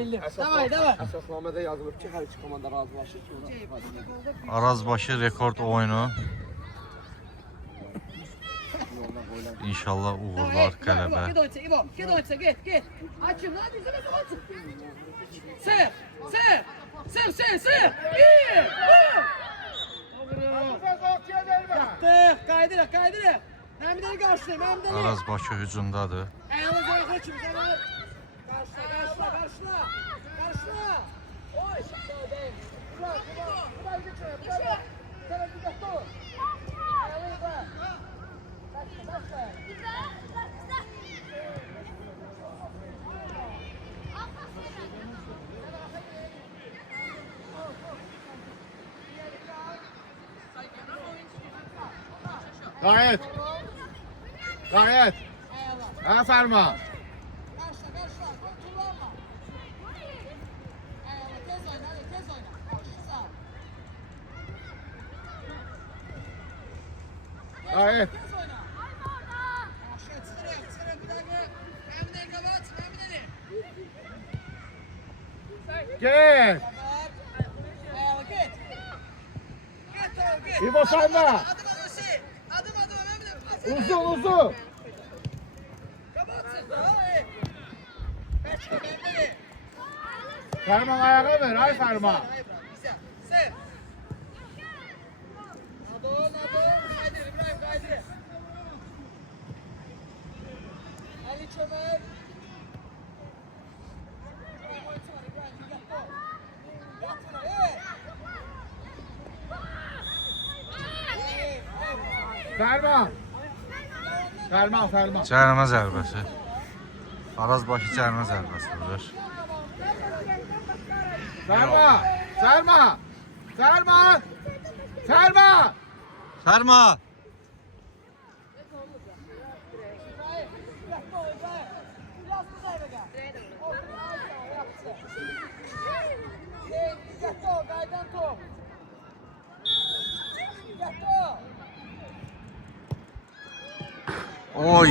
bildim. Davay. Əsasnamədə yazılıb ki, hər iki komanda razılaşır ki, ona Arazbaşı rekord oyunu. İnşallah uğurlar, qələbə. Git oysa, git. Açım lan yüzüme kapatsın. Sır. İyi. Yaptık. Kaydırı. Məmdəni qarşılayın, Məmdəni. Arazbaşı hücumdadır. Ayağına zayıfla kimi, Zeynep. Karşıla. Oy, şahadayım. Bırak, geçiyor. Sen dikkatli ol. Ayağına bırak. Başla. Gayet. Ha Ferma. Karşıla. Kullanma. Ayağına tez oyna. Sağ. Gayet. Tez oyna. Aşağı çıkırıyor. Bir dakika. Emden kapat. Emden'i. Gel. Ayağına git. Git. İbo sende. Adım. Uzun. Kapatsın. Kaçma Emden'i. Ferma ayağa ver. Ay Ferma. Güzel. Sev. Nadon. Kaydır İbrahim kaydır. Ali Çömer. İbrahim oyuncu var İbrahim. Dikkatli ol. Yatma. Ferma. Cərimə zərbəsi. Arazbaşı cərimə zərbəsi vurur. Ferma. Ferma! Oy.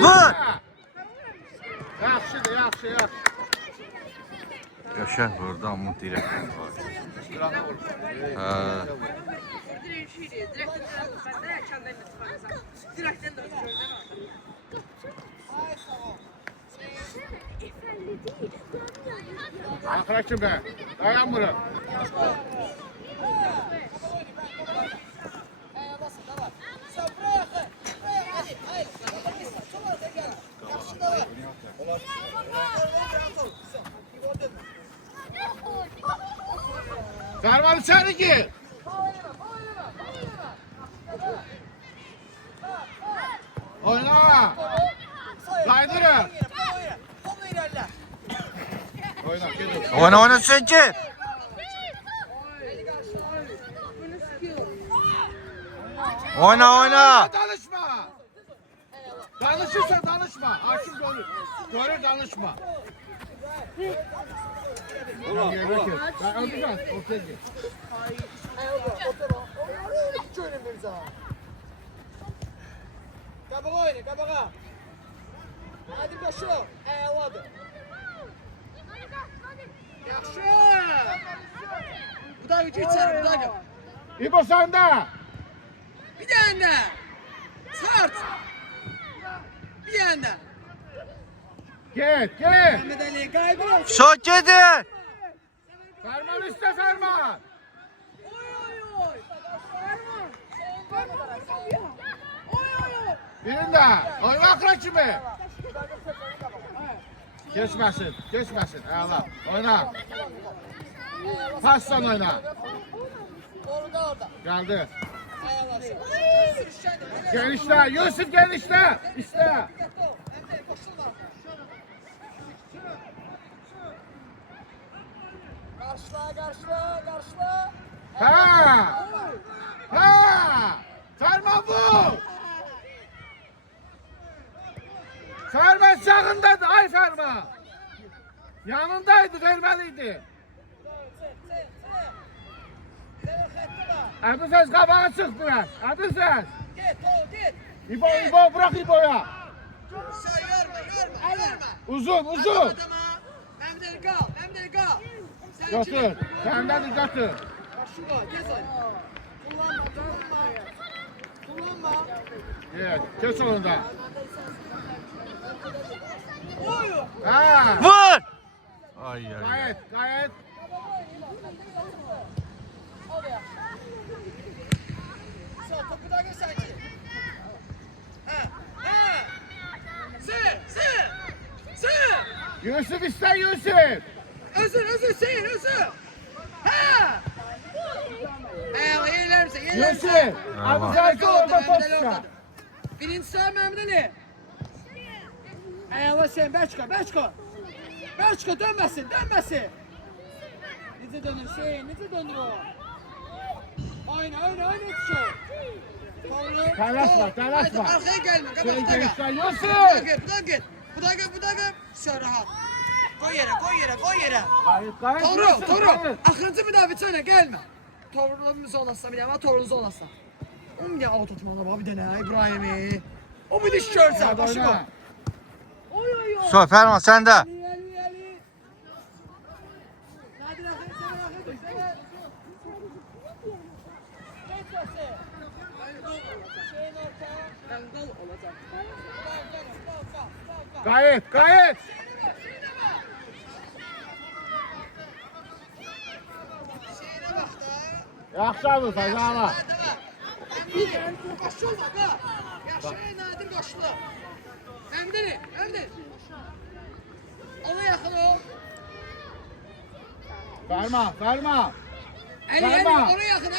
Vur! Yaxşı. Qəşəng vurdu, amma dirəkdən var. Akrakçı be. Dayan bunu. Ferman içeri gir. Oyna. Kaydırın. Oyna sen ki! Oyna! Danışırsa danışma. Hakim görür. Görür danışma. Ulan ben alacağım. Ortaya gir. Kabağa oyna, kabağa. Hadi koşu. Eyvallah. Yaxşı. Bu da içeri, bu da. İbo sende. Bir tane. Sart. Bir tane. Git. Mehmet Ali kaybol. Şok edin! Ferman üstte Ferman. Oy. Birinde. Oyna akrakçı be. Geçmesin. Eyvallah. Oyna. Pastan oyna. Orada. Geldi. Eyvallah. Genişle. Yusuf genişle. İşte. Karşıla. Ha. Ferman bu. Ferman sağındadır. Ay Ferman. Yanındaydı, vermeliydi. Abdüses kabağa çık biraz. Abdüses. Git. İbo bırak İbo'ya. Sen yorma. Uzun. Adama. Götür. Senden de götür. Yaşıqa, gez oyna. Kullanma. Evet. Geç onunda. Oyun. Ha. Vur! Ay ay. Gayet. Gayet. Sağ topu da göster ki. Ha. Sır. Yusuf iste Yusuf. Özür seyir. Ha. Yerler misin? Yusuf. Abi zaten orada topsa. Birinci sağ Mehmet Ali. Ayağla sen Beçko. Beçko dönmesin. Necə dönür Hüseyin? Necə dönür o? Oyna yetişiyor. Doğru. Telaşma. Arkaya gelme. Sen Kapat. gençler Yusuf. Bu da git. Sen rahat. Koy yere. Gayet Yusuf. Doğru. Gayet. Akıncı müdafiçene gelme. Tovruluğumuzu olasın bir de ama torunuzu olasın. Onu ya out atmalı bir dene İbrahim'i. O bir diş görsen Hadi başı oyna. Oy. So Ferman sen de. Ali. Nadir akı. Gayet. Şeyine bak da. Yaxşı alırsan yana. Başlı olma da. Yaşaya nadir başlı. Emdini. Ona yakın o. Verma. Ali Verme. ona yakın.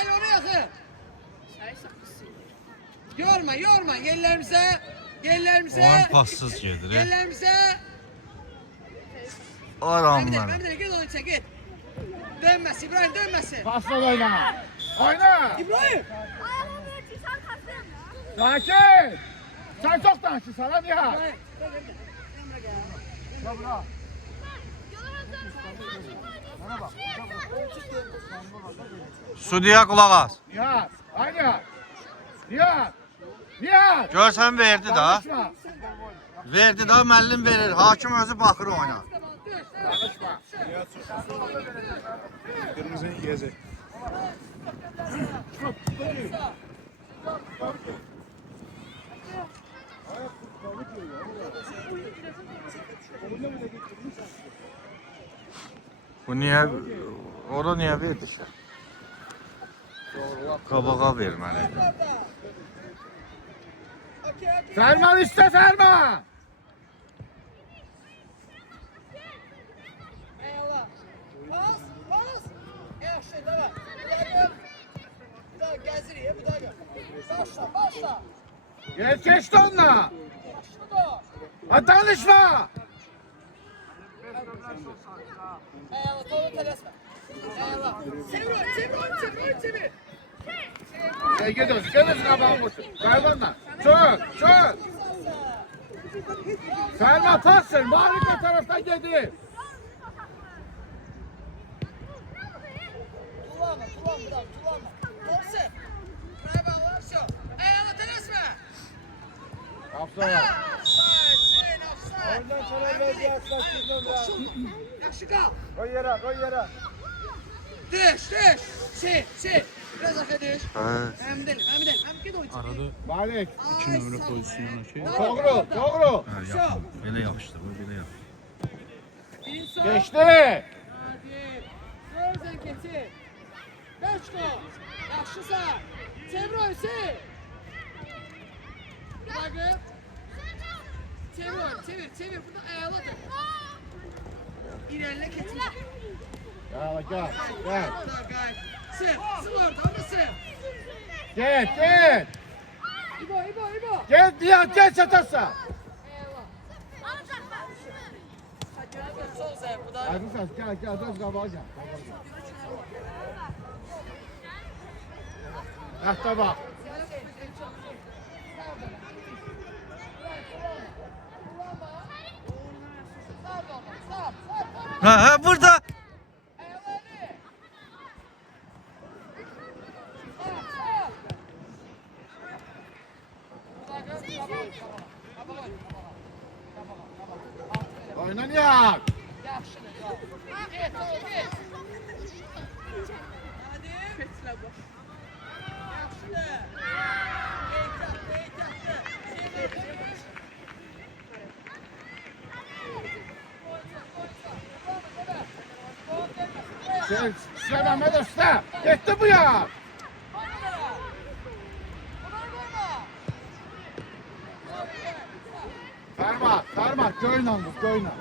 Yorma. Yerlerimize. Oyun passız gedir. Yerlerimize. Aramlar. Emdini git onu çek git. Dönmesin İbrahim dönmesin. Pasla oyna. Oyna. İbrahim. Sakin. Sen çok danıştın sana Nihat. İbrahim. Sudiyə qulaq as. Nihat. Aynı. Nihat. Görsən verdi da. Danışma. Verdi da müəllim verir. Hakim özü baxır oyuna. Danışma. Kırmızı yiyecek. Bu niyə ora niyə verdi ki? Qabağa verməli idi. Ferman iste Ferman. Eyvallah. Pas. Yaxşı, davay. Bir daha gəzirik, bir daha gel. Başla. Geçti onunla. Başla da. Ha danışma. Eyvallah, doğru tələsmə. Eyvallah. Çevir. Gidiyoruz. Gelin kabağın boşu. Kaybanla. Çök. Ferman pas ver. Marika taraftan geldi. Tullanma. Topsi. Buraya bağlar şu. Eyvallah, tələsmə. Afsana. Offside. Ondan sonra vaziyet saçtırdım ya. Yaxşı qal. Koy yere. Düş. Şey. Biraz arka düş. Hem git oyun. Aradı. Malik. İki nömrə pozisyonu şey. Doğru. Belə yapışdı bu, belə yapışdı. Geçti. Hadi. Gözden keçir. Beçko. Yaxşısa. Çevir oyun. Bırakıp. Çevir. Bunu ayağladır. İlerle keçir. Gel. Sır orada, onu sır. Gel. İbo. Gel Nihat gel çatarsa. Sol sen, bu da. Hadi sen gel dön kabağa gel. Heh bak. Ha burada. Oyna Nihat. Sen Ahmet Usta. Gitti bu ya. Fermat, köylə bu, köylə.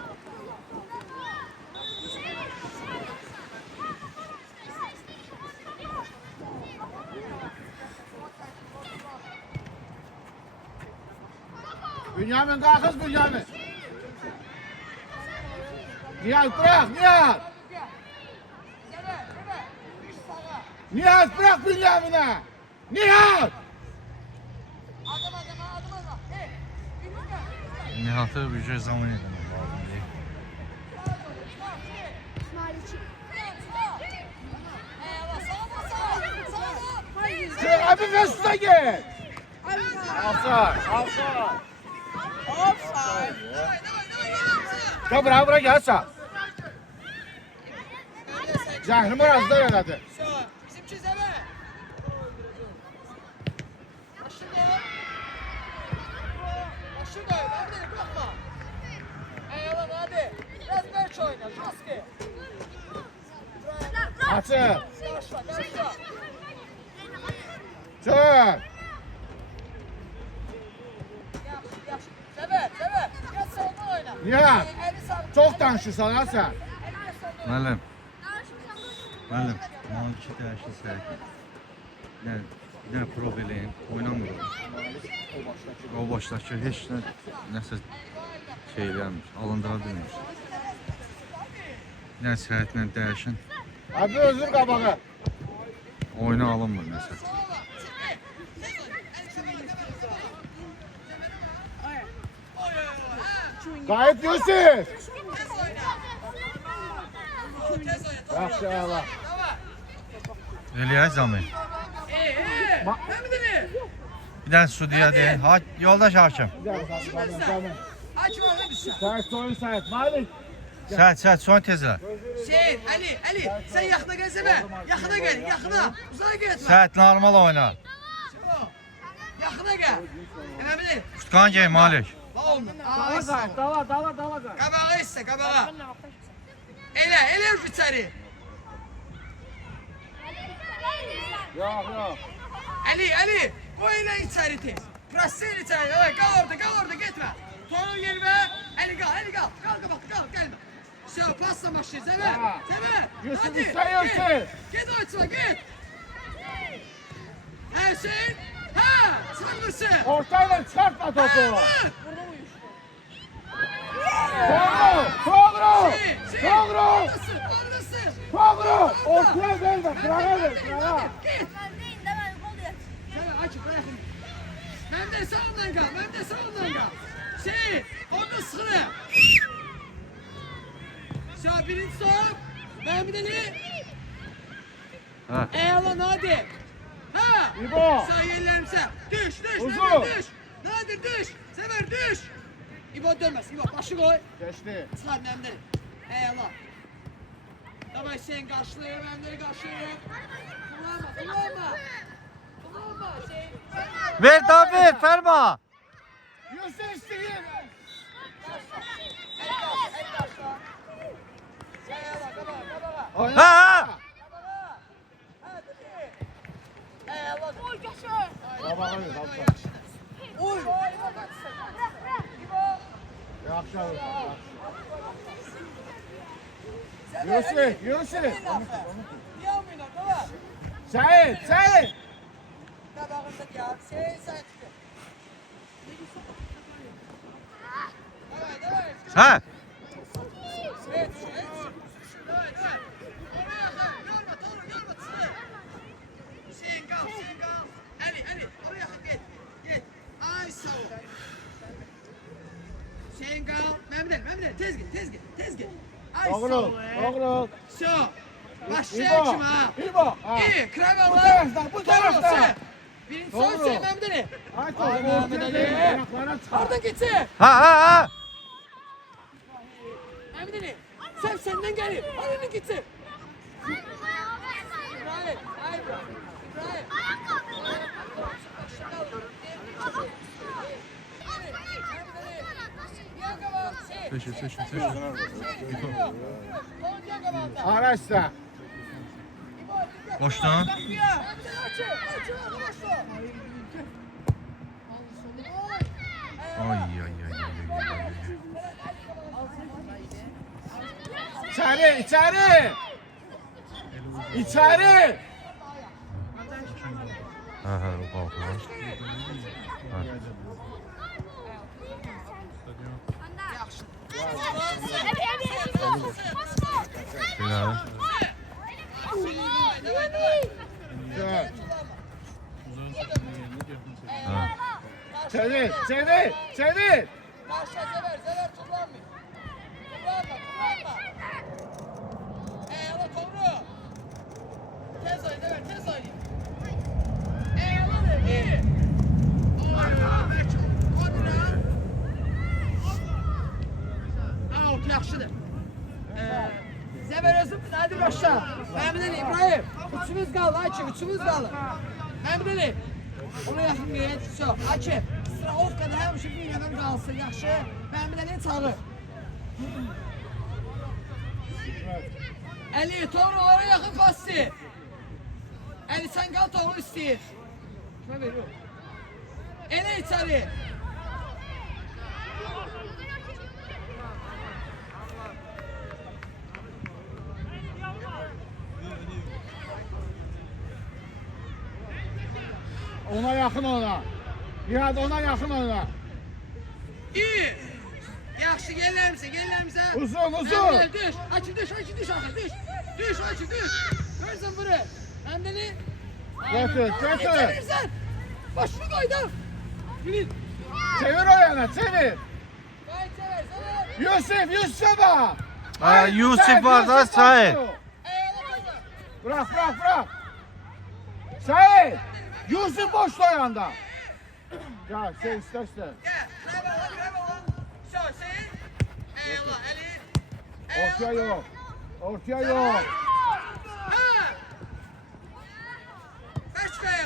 Bünyamin kalkız Bünyamin. Niyaz bırak Niyaz. Niyaz bırak Bünyamin'e. Niyaz. Nihat'ı bir şey zaman edin. Lazım değil. Sen abi Mesut'a git. Offside. Gel bırak gelsen. Zahrim orası da yaradı. Bizimki zəbə. Başı da öyle, hadi korkma. Eyvallah hadi. Biraz belki oyna, Joski. Açı. Karışma, karışma. Çık. Yaxşı. Zəbə. Biraz solda oyna. Nihat. Eli sağ. Çok danışırsan ha sen. Müəllim. Müəllim, bana 2 dəyişli səhət. Bir dənə prov eləyin, oynamır. O başdakı heç nəsə şey eləmiş, alındıra bilmiş. Bir dənə səhətlə dəyişin, Abi özür kabağı. oyuna alınmır nəsə. Gayet Yusuf. Yaxşı eyvallah. Eləyək zamı. Bir dənə studiya deyin. Yoldaş hakim. Hakim oğlum düşün. Sen soyun Sait. Malik. Səhət, son tezlə. Hüseyin, Ali, sen yaxına gel Zəbə. Yaxına gel, yaxına. Uzağa getmə. Səhət normal oyna. Yaxına gel. Əməmin. Tutqan gey Malik. Olma. Dala. Qabağa isə, qabağa. Elə üç içəri. Yok. Ali, o elə içəri tez. Prasen içəri. Ay, qal orada, getmə. Torun yermə. Ali qal. Qal qabaqda, qal, gəlmə. Все, pasla başlayır. Zəbə. Yusuf Hadi, istiyorsun. Get açma, get. Hə, Hüseyin. Ha, sağlırsın. Ortayla çıkartma topu. Vur. Doğru. Oradasın. Ortaya verme. Krağa ver. Git. Sen açık bırakın. Ben de sağından kal. Onu sıkılı. Şu birinci top. Ben bir de ne? Ha. Eyvallah hadi. Ha. İbo. Sağ yerlerimize. Düş. Uzun. Mehmet, düş. Nadir düş. Sever düş. İbo dönmez. İbo başı koy. Geçti. Sıkar Mehmet'i. Eyvallah. Tamam sen karşılıyor. Mehmet'i karşılıyor. Kullanma. Ver David, Ferma. Yusuf istiyor. Ha. Yusuf. Sait. Ha. Mehmet, tez git. Doğru. Все. Başlayalım ha. İbo. İyi, Kraven Bu var. taraftan, bu taraftan. Birinci Doğru. son şey Mehmet Ali. Ay Mehmet Ali. Oradan gitsin. Ha. Mehmet Ali. Sen senden gelir. Oradan gitsin. Hüseyin. Hayır. İbrahim. Araçta. Boşluğun. Ay ay ay ay ay, ay. İçeri, içeri. İçeri. Ha ha o kalkıyor. Ha. Şöyle. Güzel. Ha. Çevir, çevir, çevir. Karşıya zever kullanmayın. Kullanma. Eyvallah Tomru. Tez oynayın, zever tez oynayın. Eyvallah iyi. Out yaxşıdır. Zever özüm hadi başla. Məmnun İbrahim. Üçümüz qaldı Akif, üçümüz qaldı. Məmnun Ali. Ona yaxın geyət. So, Akif. Strahovkada həmişə bir nəfər qalsın, yaxşı. Məmnun Ali çağır. Ali, Tomrulara yaxın passi. Ali, sən qal Tomru istəyir. Kimə veriyor? Elə içəri. Ona yakın ona. Nihat ona yakın ona. İyi. Yaxşı, gəlirəmsə. Uzun. Düş. Açı düş axı, düş. Düş, açı düş. Görsən bunu. Məndəni. Götür. Başını qoydum. Gülün. Çevir o yana, çevir. Qayıt səvər. Yusuf'a bak. Ha, Yusuf var da Sait. Bırak. Sait. Yusuf boş o yanda. Ya şey ister. Gəl, qrəbə. Şey. Eyvallah, Ali. Ortaya yok. Ha! Baş koy.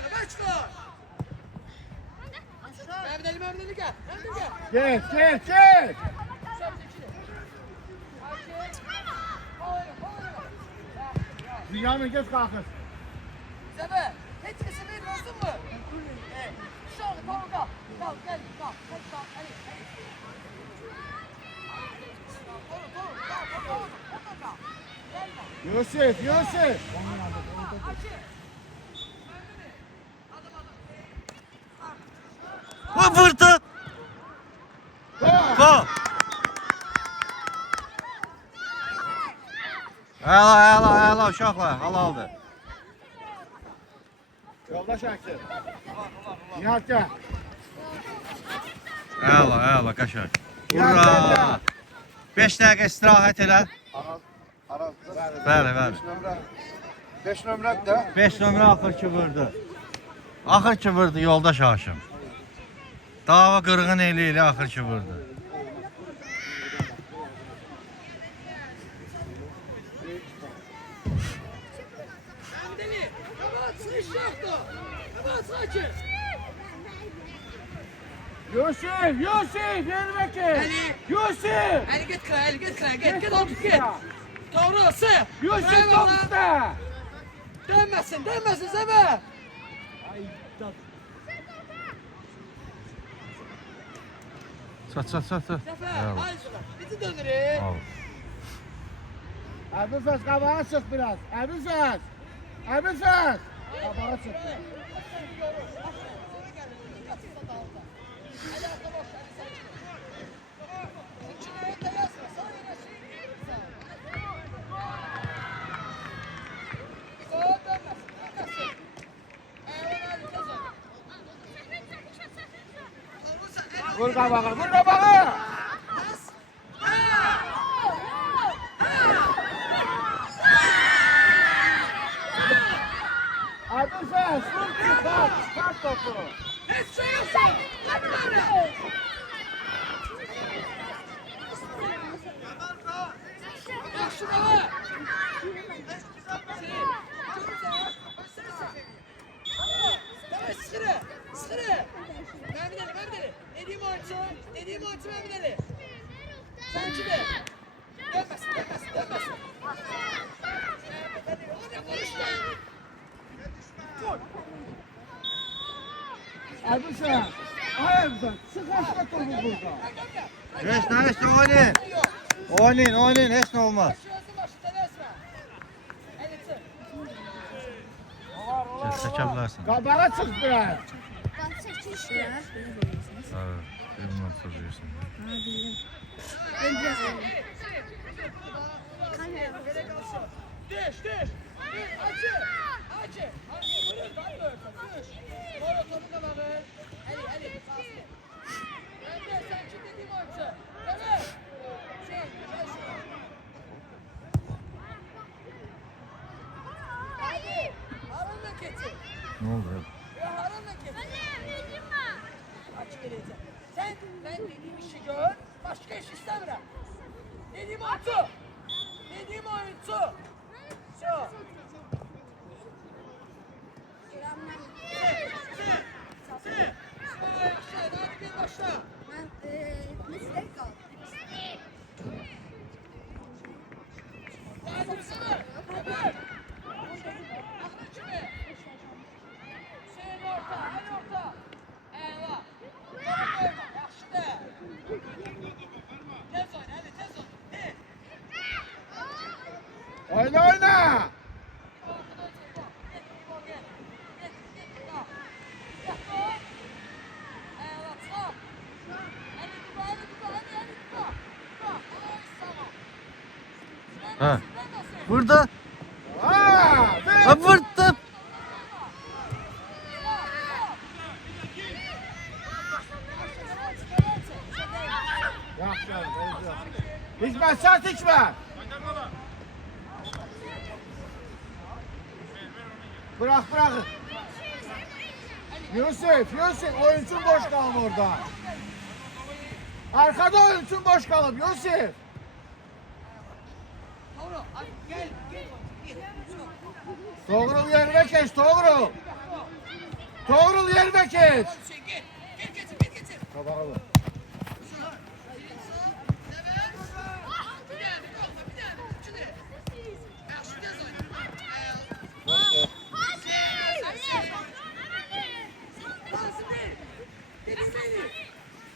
Məmdəli gəl. Gel. Dünyanın geç kalkın. Zəbə, heç kəsə verin, olsun mu? Şalı, tamam, qal. Gəl, qal. Ali. Qal. Yusuf. Vurdu. Gol. Əla uşaqlar, halaldır. Yoldaş Akif. Nihat gel. Əla, qaşaq. Ura! 5 dəqiqə istirahət elə. Bəli. 5 nömrə də. 5 nömrə axır ki vurdu yoldaş Haşim. Dava qırğın elə axır ki vurdu. Məmdəli, qabağa çıxış yoxdur. Qabağa çıxın. Yusuf, gel bakayım. Ali. Yusuf. Ali git kıra, git otur git. Doğru, sık. Yusuf top üstte. Dönmesin Zəbə. Çat. Zəfər, ay sıra, bizi döndürün. Al. Əbüfəs qabağa çıx biraz. Əbüfəs. Qabağa çıx. Vur qabağa. Əbüfəs, vur çıx topu. Heç şey yoxsa. Yaxşı da var. Aybüşen. Aybüşen. Sıkışma topu burada. Heç nə, heç nə oynayın. Oynayın, oynayın, heç nə olmaz. Gəl, çəkə bilərsən. Qabara çıx biraz. Ha, bilməm, söyləyirsən. Düş, düş. Acı, acı. Düş. Doğru topu kalanı. Ali, sağsın. Ben de sen kim dediğim oyuncu. Evet. Gel şuraya. Hadi. Harun'la getir. Nə oldu? Ya Harun'la getir. Açık eleyeceğim. Sen ben dediğim işi gör. Başka iş istemiyorum. Dediğim oyuncu. Dediğim oyuncu. Şu. Oyna oyna. Ha. Burada. Ha, ver. Ha, vurdum. Yaxşı, yaxşı. Hikmət, sert Hikmət. Bırak. Yusuf, oyuncun boş kalın orada. Arkada oyuncun boş kalıp Yusuf. Doğru. Gel. Doğrul yerine geç, doğrul. Doğrul yerine geç. Gel getir. Kabaralım.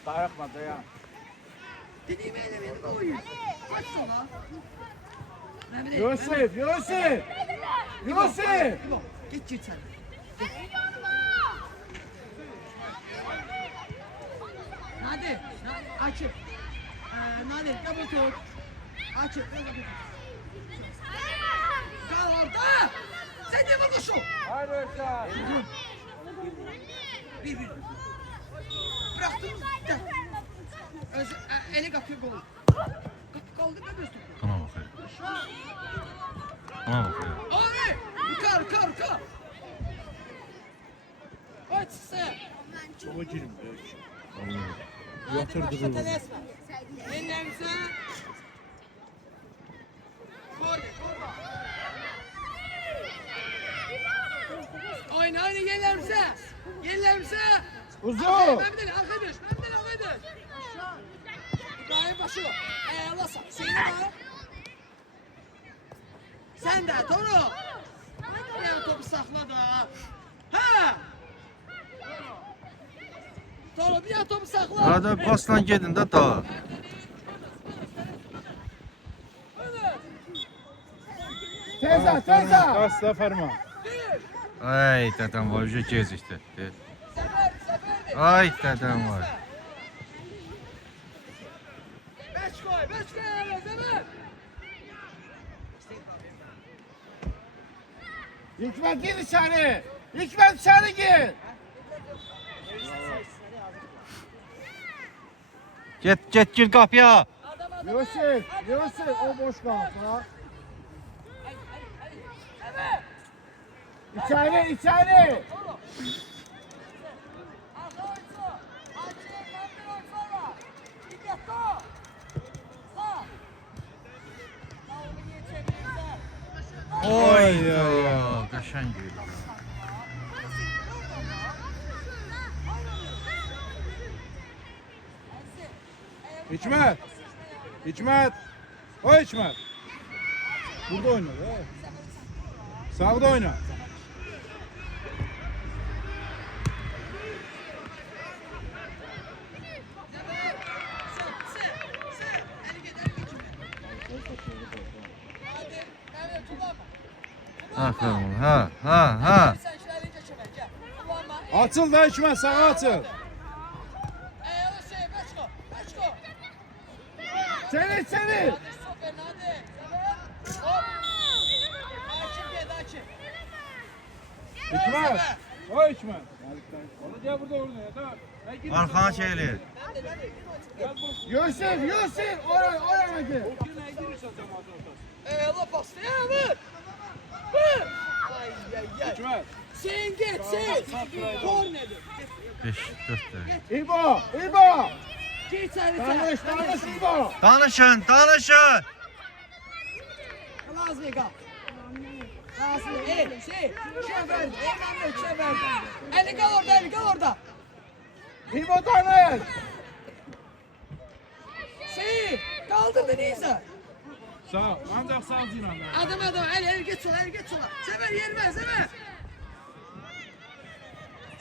Dayakma, dayan. Dediğimi elemedim oyun. Kaç sola? Yusuf. Git git sen. Hadi. Açık. Nadir kabul tut. Açık. Kal orada. Sen de vur şu. Haydi Özcan. Bir. Bıraktın. Gel. Eli kapıyor gol. Kaldı mı göster? Buna bakayım. Buna bakayım. Abi! Kar! Aç sen! Baba girin. Yatırdı bunu. Ellerimize! Oyna yerlerimize! Uzun. Mehmet arkadaş! İbrahim başı! Eyvallah seni var! Sen de Toro! Ya topu sakla da! Ha! Toro bir topu sakla! Hadi pasla gedin də daha. Teza. Asla ferma. Ay dədəm var, ücə gecikdi. Sefer! Ay dədəm var. Beş koy Sefer! Hikmet gir içeri. Hikmet içeri gir. Get gir qapıya. Yusuf o boş kaldı ha. İçeri. Oy qəşəng idi. Hikmet. O Hikmet. Burada oyna. Sağda oyna. Hadi. Mehmet kullanma. Aferin. Ha. Sen şöyle geçemem. Gel. Kullanma. Açıl da Hikmet, sağa açıl. Eyvallah şey. Kaçko. Seni. Hadi sofer hadi. Sefer. Hop. Açın gel açın. Hikmet. O Hikmet. Onu gel burada oynaya. Tamam. Arkana çekilir. Yusuf, oraya gel. Eyvallah bastı ya vur. Vur. Ay. Hikmet. Sen git sen. Korneli. 5-4 dəqiqə. İbo. Git sen. Danış İbo. Danışın. Lazım kal. Lazım. Şey. Şoför. Eyvallah şoför. Eli kal orada. İbo danış. Şey. Kaldı Deniz'e. Sağ. Ancak sağ zinan. Adam. El geç sola. Sefer yermez.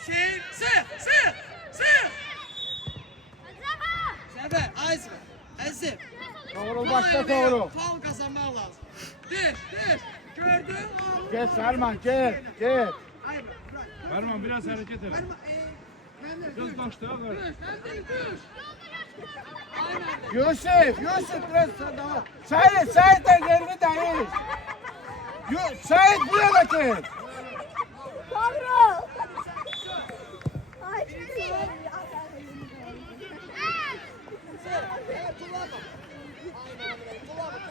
Şey. Sır. Sefer. Azim. Doğru başta doğru. Faul kazanmak lazım. Dur. Gördün. Gel Selman gel. Hayır bırak. Ferman biraz hareket et. Biraz başta al. Düş. Aynen. Yusuf biraz daha. Sait de yerini değil. Sait bu yana gel. Doğru. Ay,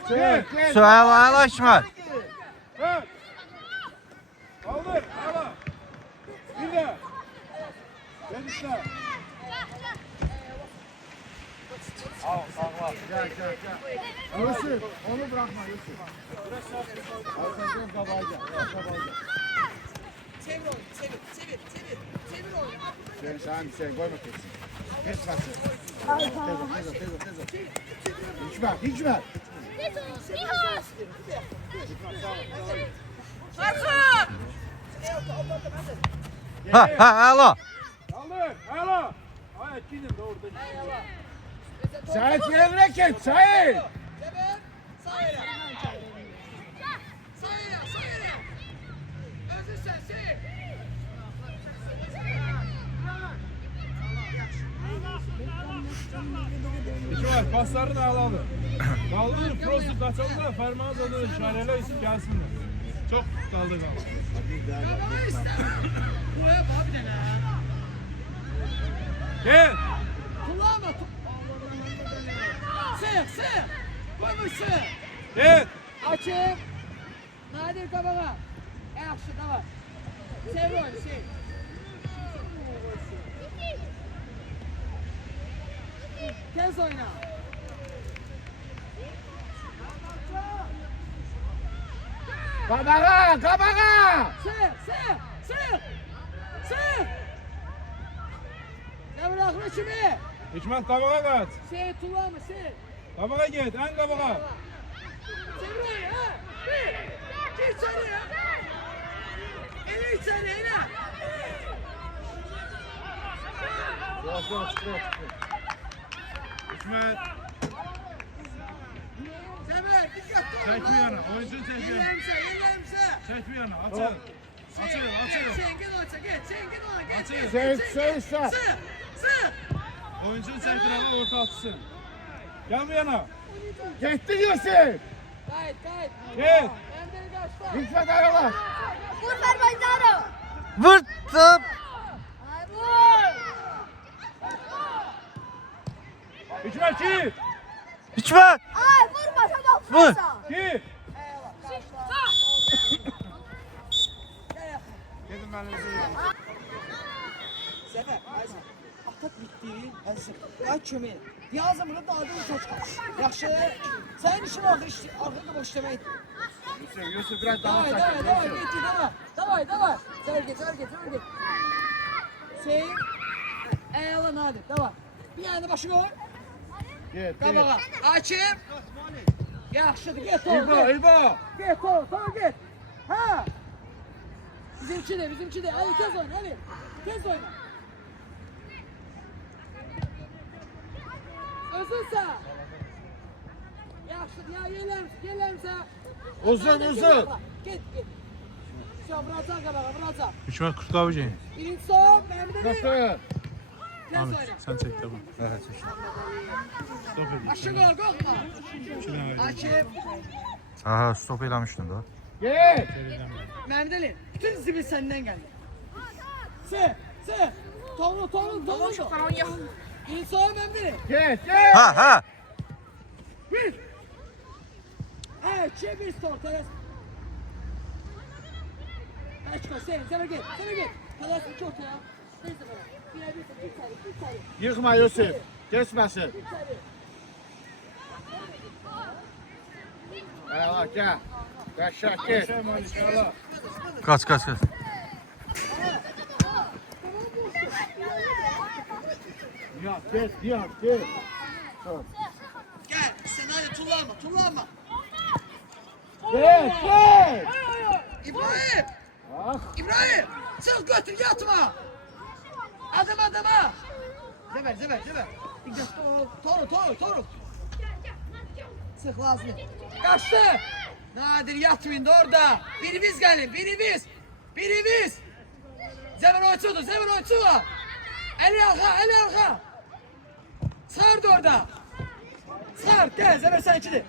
Gel. Sual alaşma. Evet. Kaldır. Hala. Bir de. Gel işte. Gel. Yusuf onu bırakma Yusuf. Arkadaşım babaya gel. Çevir oyunu. Sen koyma kesin. Geç kalsın. Tez. Hikmet. Alo. Kaldır. Hala. Ay gidin doğru. Sait yerine geç Sait. Sever. Sağ yere. Özür sen. Hikmet paslarını alalım. Kaldır. Prosu kaçalım. Ferman adını işaretle gelsinler. Çok kaldı. Buraya bak bir tane. Gel. Kullanma. Sığ. Koymuş sığ. Gel. Açıp. Nadir kabana. Yaxşı tamam. Çevir oyunu şey. Tez oyna. Kabağa. Sığ. Ne bırakma kimi? Hikmet kabağa kaç. Şey kullanma şey. Kabağa git. En kabağa. Çevir oyunu ha. Gir içeri ya. Eli içeri eli. Hikmet. Sever dikkatli ol. Çek bir yana. Oyuncu çek bir yana. Ellemse. Çek bir yana. Açıl. Açıl. Sen gel oyna gel. Açıl. Sağ. Sığ. Oyuncu çek bir yana orta atsın. Gel bir yana. Gitti Yusuf. Gayet. Gel. Benden kaçta. Hikmet arala. vur Fermanzaro. Vurttum. Ay vur. Hikmet ki. Hikmet. Ay vurma tamam Vur. vursa. Ki. Dedim ben özür Sefer. Ayşe. Atak bitti. Ayşe. Kaç kömeği. Yazım bunu da adını taç. Yaxşı. Senin işin oldu işte. Arkada boş demeyin. Yusuf biraz daha Давай. Давай. Git. Şey. Eyvallah hadi. Давай. Bir yana başı koy. Git. Kabağa. Açıp. Yaxşıdır. Git oğlum. İbo. Git oğlum. Tamam git. Ha. Bizimki de. Hadi tez oyna hadi. Tez oyna. Özür sağ. Yaxşı, ya yeləmsə. Uzun, uzun. Git. Şu vuracaq qabağa, vuracaq. Hükümet Kurtkavucu. Birinci son, Mehmet Ali. Kapı. Gel Ahmet söyle. sen çek tamam. Evet. Stop edin. Aşağı gol, korkma. Akif, Aha, stop eləmişdin də. Git. Mehmet Ali. Bütün zibil senden geldi. Tonu. Birinci son, Mehmet Ali. Git. Ha. Bir. Evet, bir son, teres. Kaç sen git. Teres iki ortaya. Neyse böyle. Bir sayı. Yıkma Yusuf. Geçmesin. Eyvallah gel. Yaşak git. Kaç. Yap git. Gel, sen hadi tullanma. Git. İbrahim! Ah. İbrahim! Çık götür yatma! Adama! Zeber. Dikkatli ol. Toru. Çık lazım. Kaçtı! Nadir yatmayın da orada. Birimiz gelin, birimiz. Zeber oyuncudu. Eli arka. Sardı orada. Sar, gel Zeber sen içini.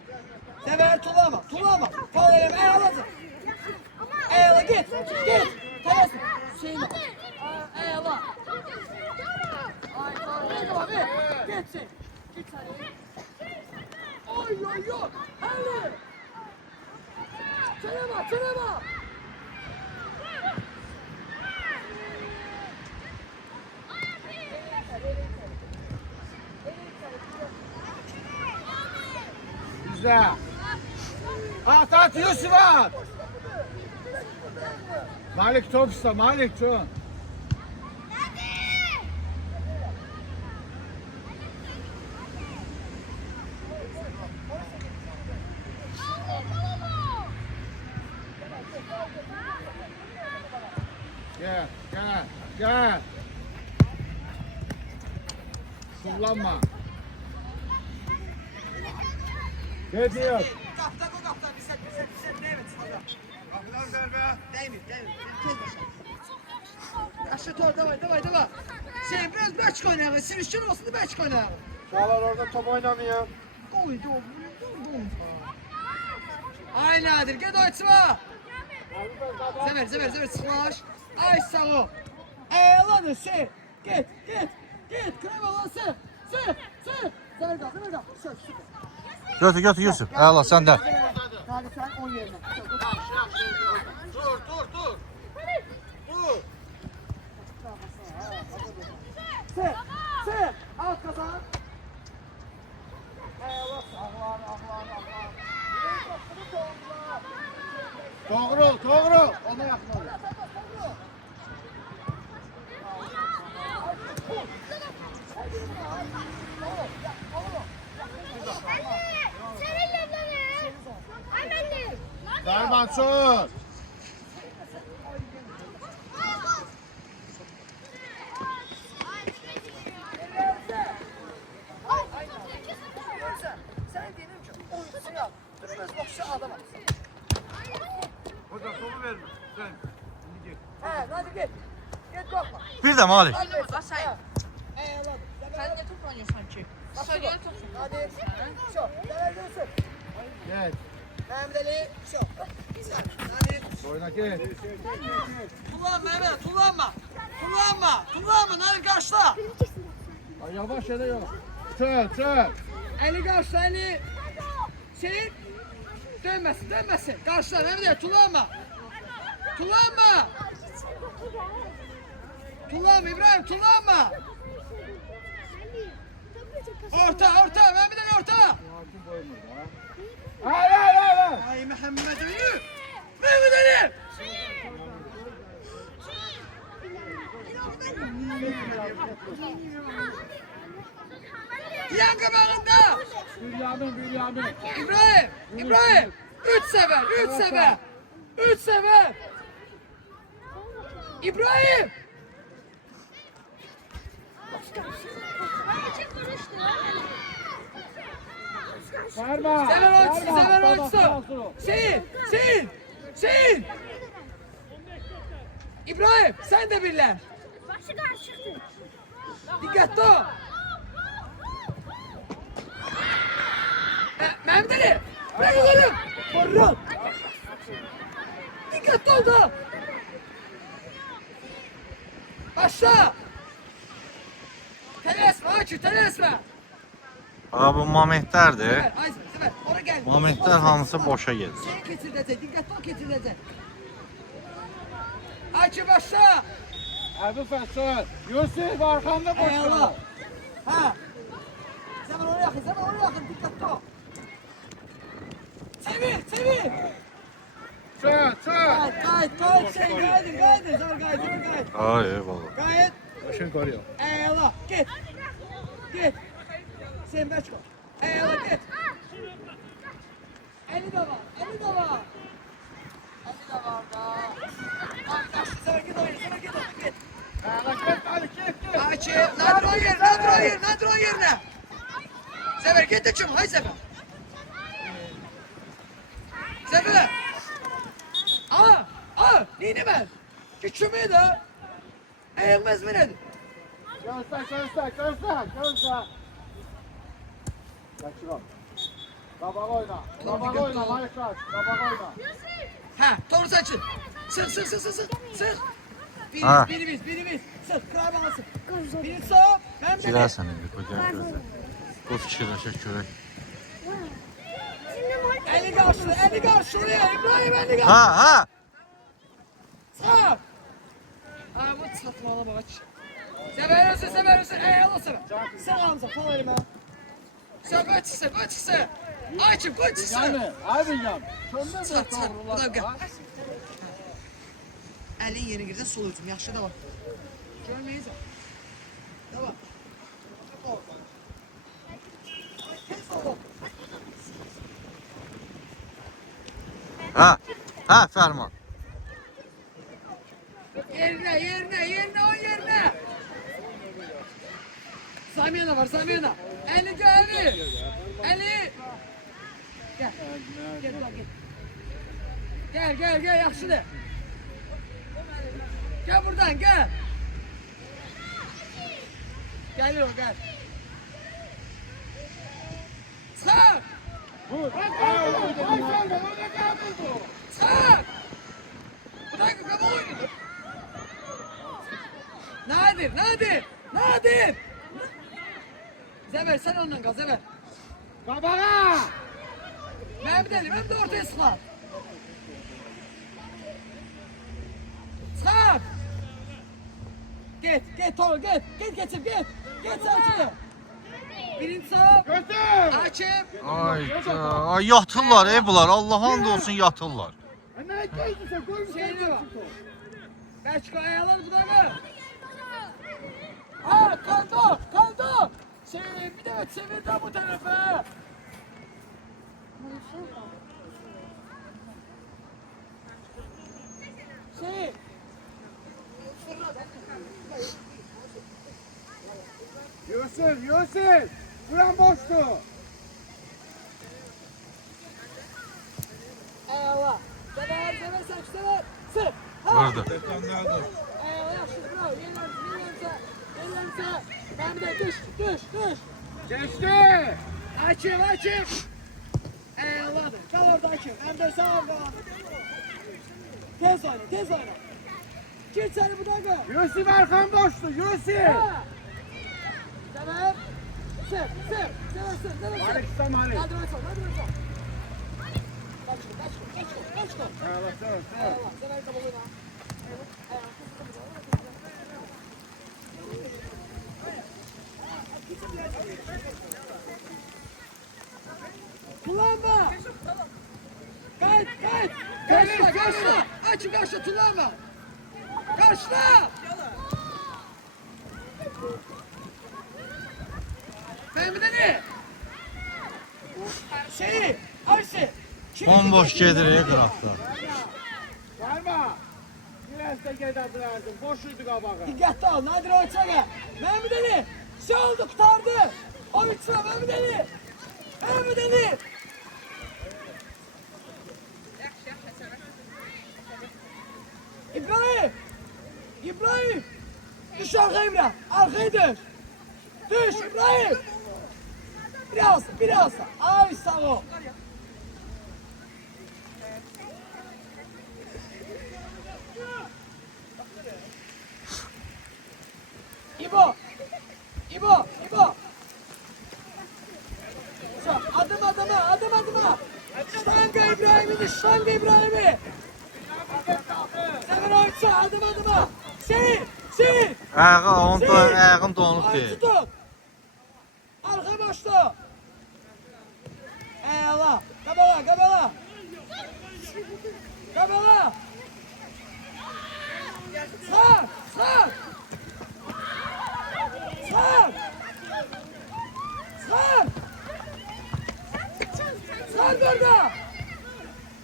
Zeber tulama. Fal eleme, Eyvallah git. Teres. Hüseyin bak. Eyvallah. Git. Oy. Hadi. Çene bak. Güzel. At Yusuf at. Malik top iste. Malik çok. Gel. Kullanma. Ne diyor? Kaptan. Bir set. Evet. Kapıdan ver be. Değmir. Aşağı tor, davay. Sen biraz beç oynayalım. Sürüşçün olsun da beç oynayalım. Çağlar orada top oynamıyor. Gol. Ay Nadir, gel oyçma. Zeber, slash. Ay sağ ol. Eyvallah şey. Git. Krema lan sık. Zeber kal. Götür Yusuf. Allah sen də. Hadi sen 10 yerine. Dur. Sık. Alt kazan. Eyvallah. Doğru. Onu yapmalı. Derman sus. Sen diyelim ki oyuncusu yap. Durmaz bakışı adam at. Hocam topu verme. Sen. Hadi git. Git korkma. Bir də Malik. Eyvallah. Sen ne top oynuyorsun sanki? Söyle top. Hadi. Şu. Devam ediyorsun. Gel. Mehmet Ali. Şu. Hadi. Oyna gel. Kullanma Mehmet. Kullanma. Hadi karşıla. Yavaş hele yavaş. Çık. Eli karşıla eli. Şey. Dönmesin. Karşıla Mehmet Ali. Kullanma İbrahim. Kullanma. Orta. Mehmet Ali orta. Hayır. Ay Mehmet Ali. Mehmet Ali. Yan kabağında. Bünyamin. İbrahim. 3 sefer. İbrahim. Ferman. Sever oyuncusu, sever Baba, oyuncusu. kalsın. Hüseyin. İbrahim, sen de birler. Başı karışıktı. Dikkatli ol. Mehmet Ali, bırak oğlum. Korun. Dikkatli ol da. Başla. Telesme, açı, telesme. Ha bu momentlərdir. Sever, ay sever, oraya gel. Momentlər hamısı boşa gedir. Seni keçirdəcək, diqqətli ol keçirdəcək. Açı başla. Abi Fesol. Yusuf arkanda Eyvallah. boşver. Ha. Sen oraya yakın, dikkatli ol. Çevir. Çök. Gayet şey, gaydın. Zaman gaydın. Ay eyvallah. Gayet. Başın koruyor. Eyvallah, git. Sen beş koy. Eyvallah, git. 50 de var. 50 de var da. Abi kaçtı, sana git oyna, git. Hadi git. Açı, Nadro yerine. Sefer git de çum, hay Sefer. Sefer. Neyini ben? Git çumaya da. Eğilmez mi nedir? Göster. Kaçıralım. Kabak oyna. Mayıklar. Kabak oyna. Ha, doğru saçın. Sık. Ha. Birimiz. Sık, kırar bana sık. Biri sağ, ben de. Girərsən indi bu gəl. Bu fikirləşək görək. Eli karşılıyor. İbrahim eli karşılıyor. Ha. Sağ. Bu satmalı maç. Sever. Eyvallah sever. Sen Hamza, fal elime. Sen kaçısı. Açım kaçısı. Yani abi yan. Çöndür Sat. Bu da gel. Elin yeni girdi, sol ucum. Yaxşı da bak. Görmeyiz. Tamam. Ha Fərman. Yerine. Samiyana var. Eli. Gel, yaxşı de. Gel buradan, gel. Gelir o, gel. Çık! Vur. Çık! Bırak, kapalı oyunu. Nadir! Zever, sen ondan kal, Zever. Kabağa. Mehmet Ali, ben de ortaya sıkar. Çık! Git oğlum, git geçip. Git sakin. Birinci sağ. Götür. Açıp. Ay yatırlar bunlar. Allah hamd olsun yatırlar. Ne ettiydin sen? Şeyine bak. Kaçko ayağlar bu da mı? Ha kaldı. Bir de çevir de bu tarafa. Yusuf. Buran boştu. Eyvallah. Sever sen. Sık. Vurdu. Eyvallah yaxşı bravo. Yenilense. Ben bir de düş. Geçti. Açık. Eyvallahdır. Kal orada açık. Hem de sağ ol. Tez oyna. Gir seni bu da. Yusuf arkam boştu. Yusuf. Sever. Sık. Malik İslam Malik. Hadi bakalım. Kaçko. Eyvallah sağ ol. Sever kabalına. Kullanma. Kayıt. Karşıla. Açın karşıla, kullanma. Karşıla. Mehmet Ali. Ayşe. Bomboş gedir qıraqda. Varma. Biraz da gedirdim. Boşuydu kabağa. Dikkatli ol. Nadir o içine gel. Mehmet Ali. Şey oldu, kurtardı. O içine Mehmet Ali. Mehmet Ali. İbrahim. İbrahim. Düş arkaya İbrahim. Arkaya düş. Düş İbrahim. Biraz. Ay sağ ol. İbo. Adıma. Ştanga İbrahim'i. Sever oyuncu adıma. Şey. Ayağım donub deyil. Tutun. Arka başla. Eyvallah. Kabala. Sar. Sar burada.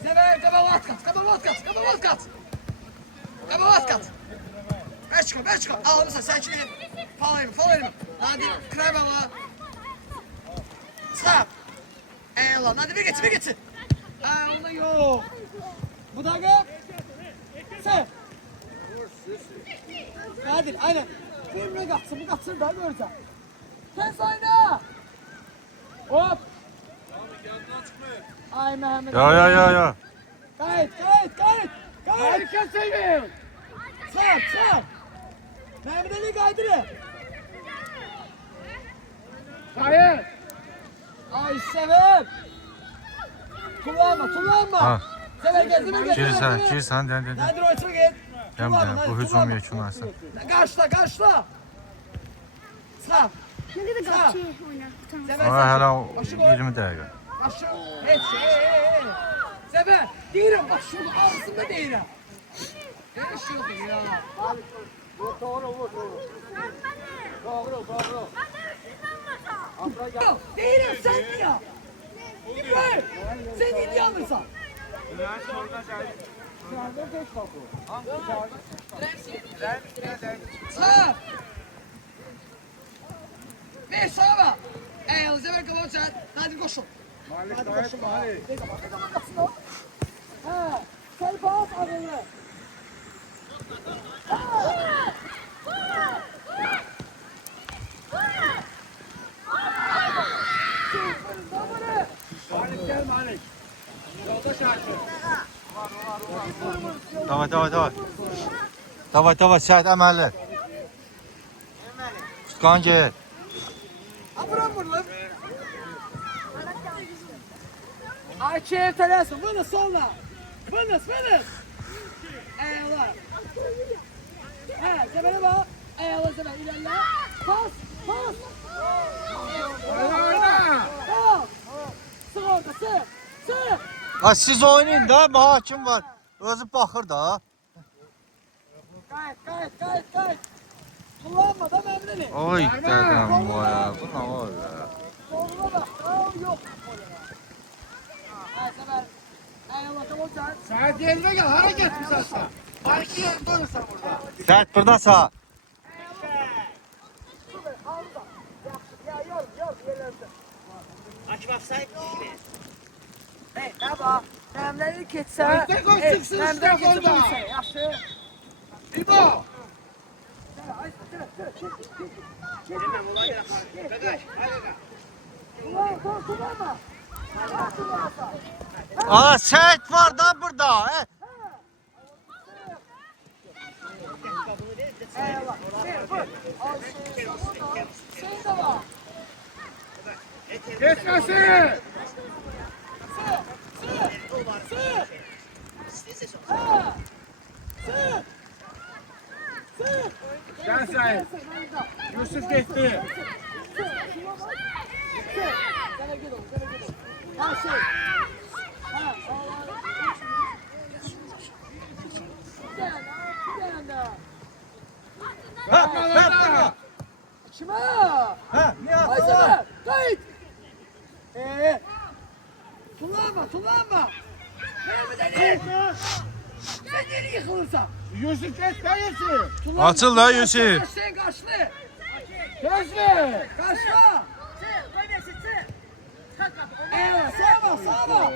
Sever kabala at kat. Ben çıkam. Ağlamısan sen şimdi falayım. Hadi kray baba. Sağ. Eyvallah. Hadi bir geçin. Onda yok. Bu da gel. Sen. Hadi aynen. Filmine bu kaçsın daha göreceğim. Kes oyna. Hop. Ay Mehmet. Ya. Kayıt. Herkes seviyor. Sağ. Mehmet Ali kaydırı. Hayır. Ay sever. Kullanma. Ha. Sever gel. Girsən, dən. Hadi oyuna git. Bu hücum yekunası. Karşıla. Sağ. Ne kadar kapçı oynar. Tamam. Sever Hələ başı 20 dəqiqə. Başı. Sever. Değilim bak şurada ağzımda değilim. Ne işiyorsun ya? Doğru. Değilim sen ya. İbrahim. Sen iyi yanırsan. Sağ. Ver sağa bak. Eyvallah Sever kapalı sen. Hadi koşun. Malik dayı Malik. Ha. Sen bas adını. Malik gel Malik. Yolda şarkı. Davay, Səhid əməlli. Tutqan gel. Vuran. Akif teresin. Bunu solla. Fınız. Eyvallah. Sefer'e bak. Eyvallah Sefer. İlerle. Pas. Oyna. Pas. Sık orada. Sık. Ha, siz oynayın da, hakim var. Özü baxır da. Gayet. Kullanma da memnuni. Oy dədəm vay, bu nə var ya? Soluna bak. Yok. Sefer. Eyvallah tamam sen. Sen yerine gel. Hareket biz aşağı. Malik'i yerinde oynasın burada. Səhid burada sağ. Hey, baba. Memnuni keçsə. Bizde koştuksun işte burada. Yaxşı. İbo. Kullanma. Aa, Səhid var da burada. Eyvallah. Şey de var. Geçmesin. Gel Sahip. Yusuf gitti. Sana gel oğlum. Her şey. Kime? Ay Sefer. Kayıt. Kullanma. Mehmet Ali. Sen nereye yıkılırsan? Yusuf geç dayısı. Açıl da Yusuf. Karşıla. Geçme. Karşıla. Eyvallah, sağa bak, sağa bak.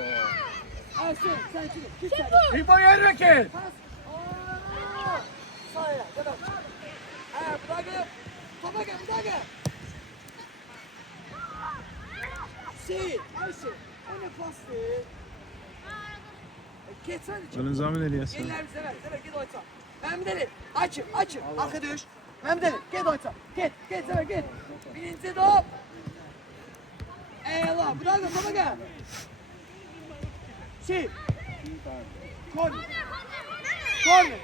Ayşe, sen git sen. İbo yer vekil. Pas. Sağa, devam. Bir daha gel. Topa gel, bir daha gel. Ayşe, o ne pastı? Geçsene. Bunun zaman eləyəsən. Ellerimi sever, git oysa. Mehmet Ali, açın. Arka dövüş. Mehmet Ali, git oysa. Git, sever, git. Birinci top. Eyvallah, bravo, topa gel.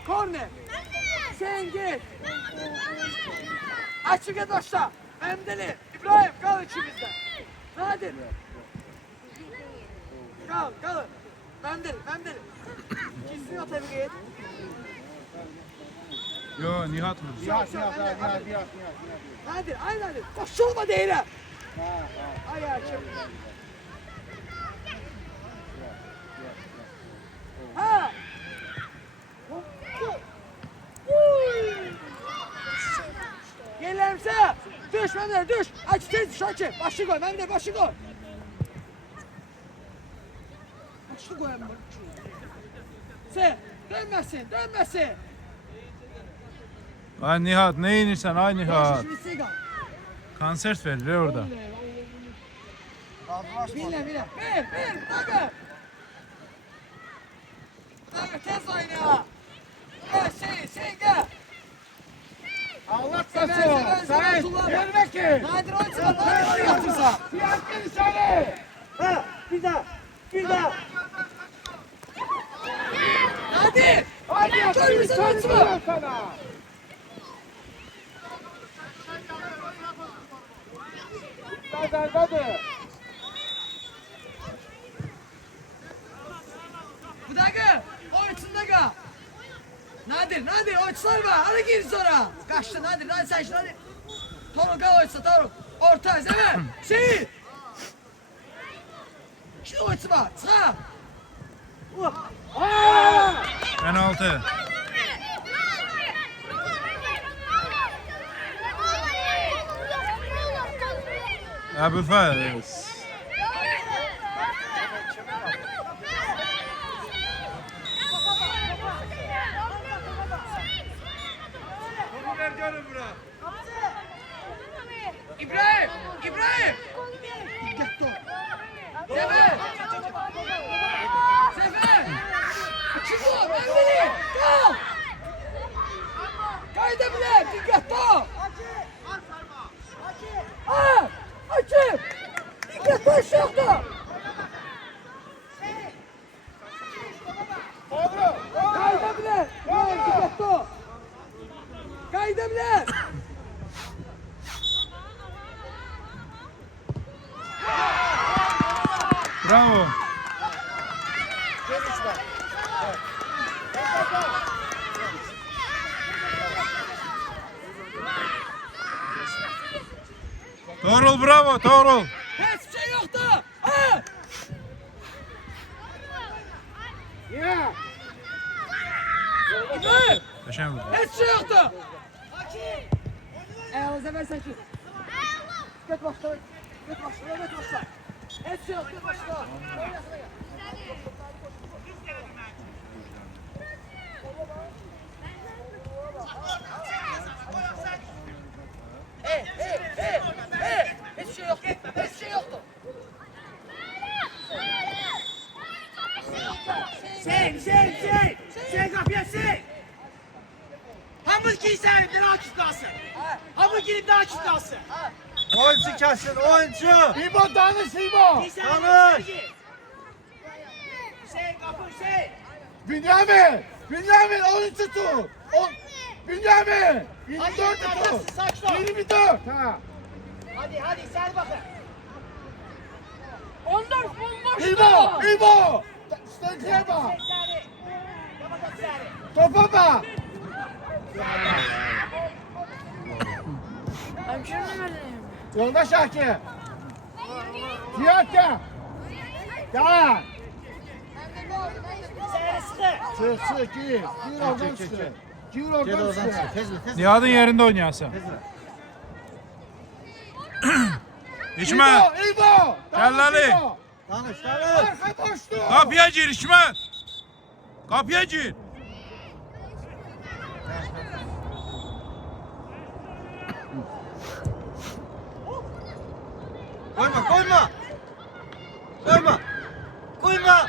Korner. Sen git. Açık et aşağı. Mehmet Ali, İbrahim, kal içimizde. Nadir. Kal. Mehmet Ali. İkisini at tabii git. Yo, Nihat mı? Nihat. Nadir. Koşulma değil ha. Ay açım. Ha. Gelirse düş Mehmet Ali, düş. Aç tez düş açı. Başı koy Mehmet Ali, başı koy. Başlı koy Mehmet Ali. Dönmesin. Ay Nihat, ne inirsən ay Nihat? Şimdi siga. Konsert verir orada. Bile. Bir dakika. Tez oyna. Sen gel. Anlatmasın. Sait yer vekil. Nadir oyuncular, Nadir yatırsa. Yaktın seni. Ha, bir daha. Nadir. Hadi Gör bize oyuncular. sana. Hadi. Bir dakika. Oyuncusunda kal. Nadir oyuncular var. Hadi gir sonra. Kaçtı Nadir sen şimdi hadi. Torun kal oyuncusu. Orta Zemer. Şimdi oyuncusu var. Çıkar. Penaltı. Əbülfəz. İbrahim. Dikkat ol. Zemer. Çık o. Mehmet'i. Kal. Kayda bile. Dikkat ol. Açık. Dikkat boş yoktu. Kayda bile. Dikkat ol. Kayda bile. Bravo. Doğrul bravo, doğrul. Hiçbir şey yoktu. Ya. İbrahim. Qəşəng vurdu. Hiçbir şey yoktu. O zaman sen git. Git başla. Hiçbir şey yok. Git başla. Hiçbir şey yoktu. Sen kapıya sen. Hamur giysen bir daha kitlasın. Hamur girip daha kitlasın. Oyuncu kəsin, oyuncu. İbo danış İbo. Danış. Hüseyin kapı Hüseyin. Bünyamin 13 tut. Bünyamin 24 tut. 24. Ha. Hadi sen bakın. İbo. Stönkeye bak. Topa bak. Yolda Şakir. Fiyatya. Ya. Çık gir. Gir oradan çık. Gir oradan çık. Nihat'ın yerində oynayasan. İçmə. İbo. Gəl Ali. Danış. Arka boştu. Kapıya gir İsmet. Kapıya gir. Koyma.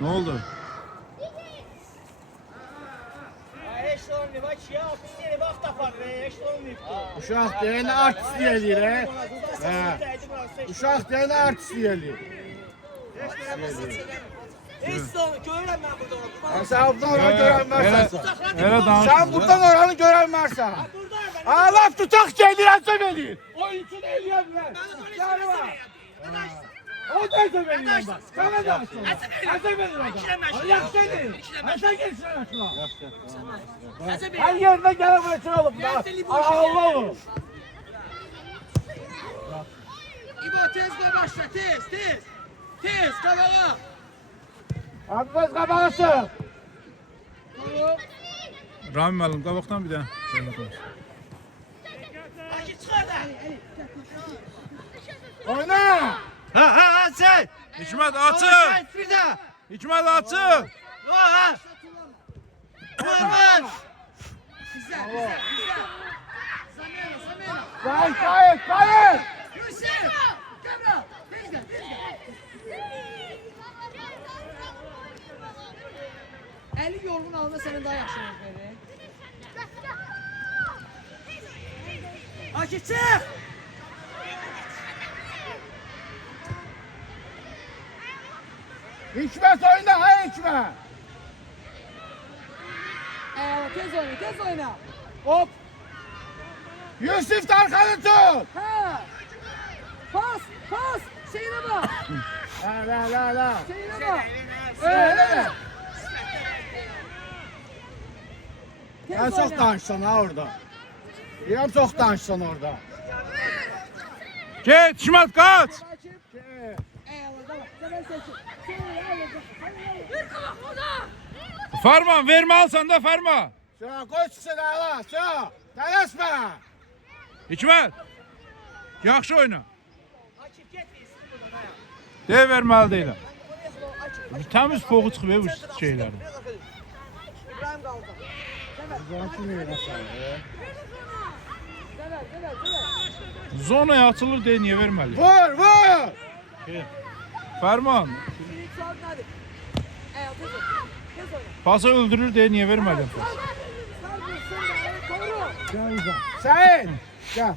Ne oldu? Uşaq deyən artistlik eləyir, hə? Uşaq deyən artistlik eləyir. Sən buradan oranı görənmərsən. Elə danış. Sən buradan oranı görənmərsən. Laf tutaq gəlirənsəm eləyir. Oyuncu da eləyə bilər. Yəni var. O da əzəb eləyir bak. Sənə də açılır. Əzəb eləyir o da. Yaxşı eləyir. Əzəb eləyir açılır. Hər yerində gələn məçin olub da. Allah olub. İbo tez koy başla tez. Tez kabağa. Abbas qabağısı. Rami müəllim qabaqdan bir dənə. Oyna. Ha sen. Hikmət açıl. Bir de. Hikmət açıl. Bizler. Samira. Kayıt. Yusuf. Kamera. Tez gel. Eli yorgun alma senin daha yaxşı verir. Akif çık. Hikmet oyna, ha Hikmet. Tez oyna. Hop. Yusuf da arkanı tut. Ha. Pas. Şeyine bak. La. Şeyine bak. Öyle. Ben çok danışsan ha orada. Diyorum çok danışsan orada. Get Hikmət qaç. Ferman vermə alsan da ferma. Şu koy çıksın hala. Şu. Tələsmə. Hikmət. Yaxşı oyna. Deyə verməli deyiləm. Təmiz poğu çıxıb bu şeyləri. İbrahim kaldı. Zonaya açılır deyə niyə verməli? Vur. Ferman. Pası öldürür deyə niyə verməli? Sayın. Gel.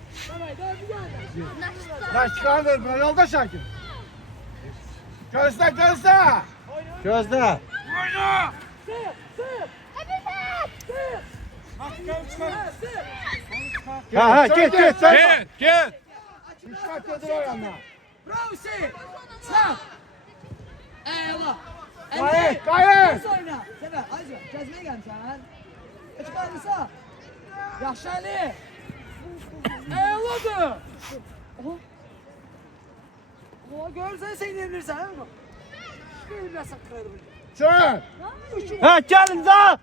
Başkan verme. Yolda Şakir. Gözle. Gözde. Ha git. Get. Hikmet gelir o yanına. Bravo Hüseyin. Sağ. Eyvallah. Kayıt. Tez oyna. Sefer. Hadi gezmeye gelmişsin. Açık alırsa. Yaxşı Ali. Eyvallah. Oha görürsen sen yenilirsen. Bilmezsen kırarım. Çök. Ha gelin de.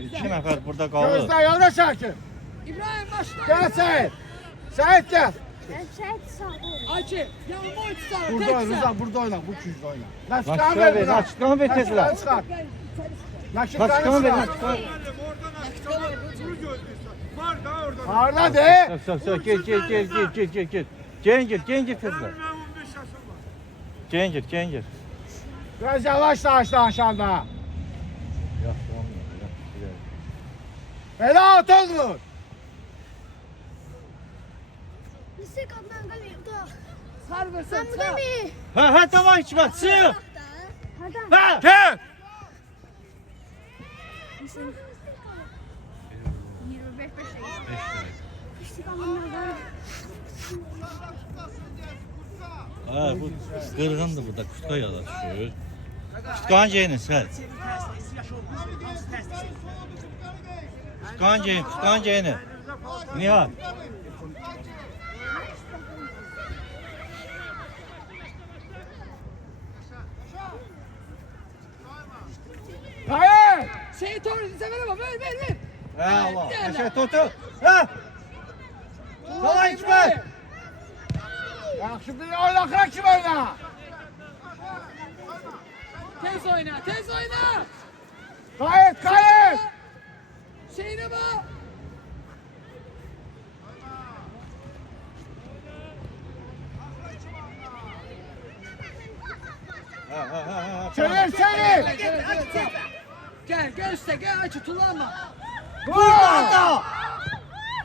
İki nefer burada kaldı. Gözle yolda Şakir. İbrahim başla. Gel Sayın. Sayın gel. Akif. Yanıma uç sana. Burada oyna, Rıza, burada oyna, bu küçükte oyna. Nakitkan ver, ver, nakitkan ver tezler. Nakitkan çıkar. Nakitkan ver, Nakitkan nakitkan. Arda de. Sok, gel. Gen git tezler. Gen git. Biraz yavaş aşağıda. Bela at olur. Nasıl kaptan kalıyor? Sar versin. Sen burada mı? Ha tamam Hikmet sığ. Hadi. Ha. Get. 25 İşte kaptanlar. Ha bu kırgındı burada kutka yalar şu. Kutkan geyini sen. Kutkan geyini. Nihal. Hayır. Şeyi doğru sefer ama ver. Allah. Eşe tutu. Ha. Sala içme. Yaxşı bir oyna kaçım oyna. Tez oyna, tez oyna. Kayıt kayıt. Şeyine bak. Çevir çevir. Gel, gel üstte, gel açı tulanma. Gol.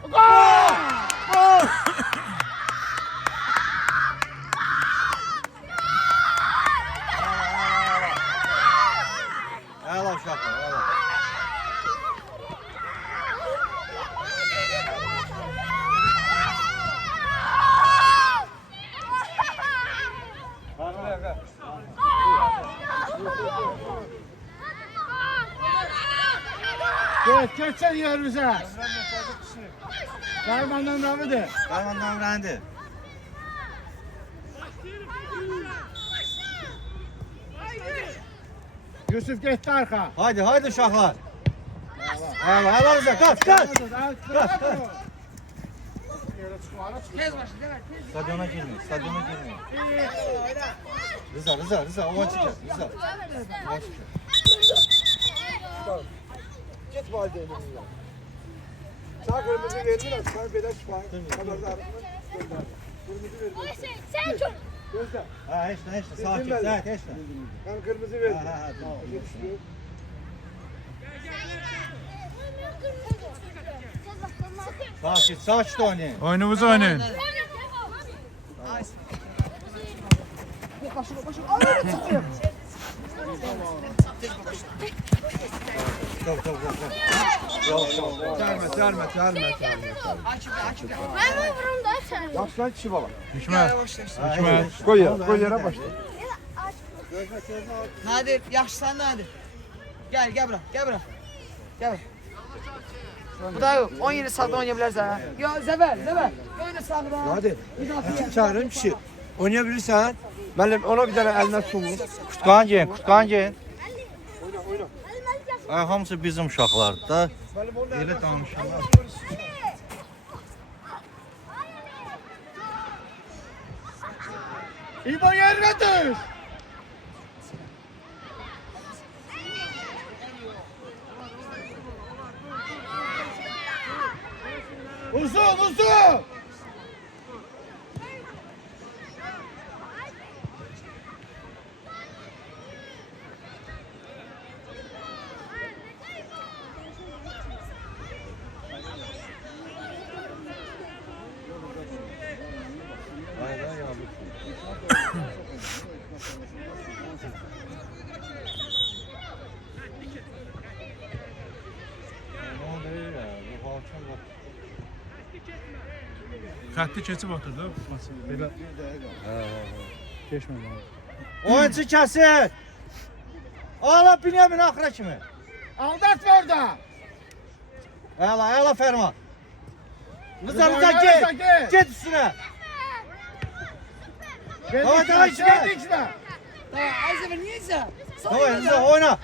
Gol. Gol. Ela uşaqlar, ela. Geç sen yerimize. Kaymandan Ravi'dir. Kaymandan Ravi'dir. Yusuf geçti arka. Haydi haydi uşaqlar. Helal bize kaç kaç. Tez başla, evet, tez. Stadyona girmeyin, stadyona girmeyin. Rıza, ova çıkar, Rıza. Ova çıkar. Git valideyini ya. Sağ kırmızı verirler, sen böyle çıkmayın. Haberdar. Kırmızı verirler. Sen çok. Gözle. Ha, hiç ne, sakin, sakin, hiç ne. Ben kırmızı verdim. Ha, tamam. Sakin oynayın. Oyunumuzu oynayın. Terme. Ben mi vururum da sen? Başlan kişi baba. Hikmet. Koy yere başla. Nadir, yaxşısan Nadir. Gel bura, gel bura. Gel bura. Bu da yok, 17 sağda oynaya bilərsən ha. Yo, Zəvər. Oyna sağda. Hadi. Müdafiə. Çağırın kişi. Oynayabilirsen. Benim ona bir tane eline sunmuş. Kutkan gelin. Ay, hamısı bizim uşaqlardır da. Elə danışırlar. İbo yerine düş. Uzun. Xətti keçib oturdu. Belə. Keçmədi. Oyuncu kesin. Ağla Binyamin axıra kimi. Aldatma orada. Ela Ferman. Rıza git. Git üstüne. Daha içme. Ayzəvər, niyəsə? Rıza oyna.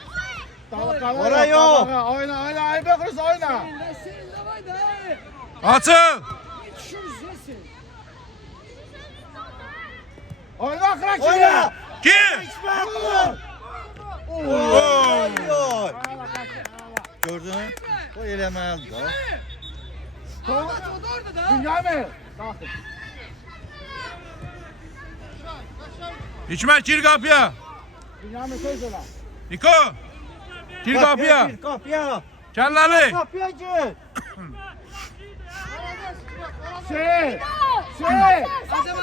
Oraya yok. Oyna. Ayıp kız oyna. Senin de var da. Açıl! Düşürsün. Oyna axıra kimi. Oyna. Kim? Oy. Gördün mü? O eləməlidir da. Ahmet o da orada da. Binyamin. Hikmet gir kapıya. Binyamin söz ola. Niko! Gir kapıya. Kapıya. Kellali! Kapıya gir. Adama.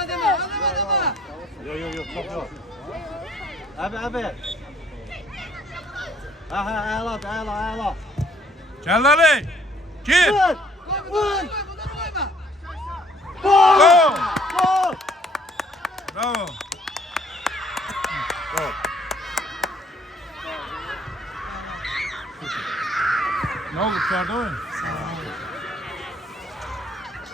Yok kapı. Abi. Aha ela. Kellali! Gir! Vur. Gol! Gol. Bravo! Ne oldu dışarıda oyun?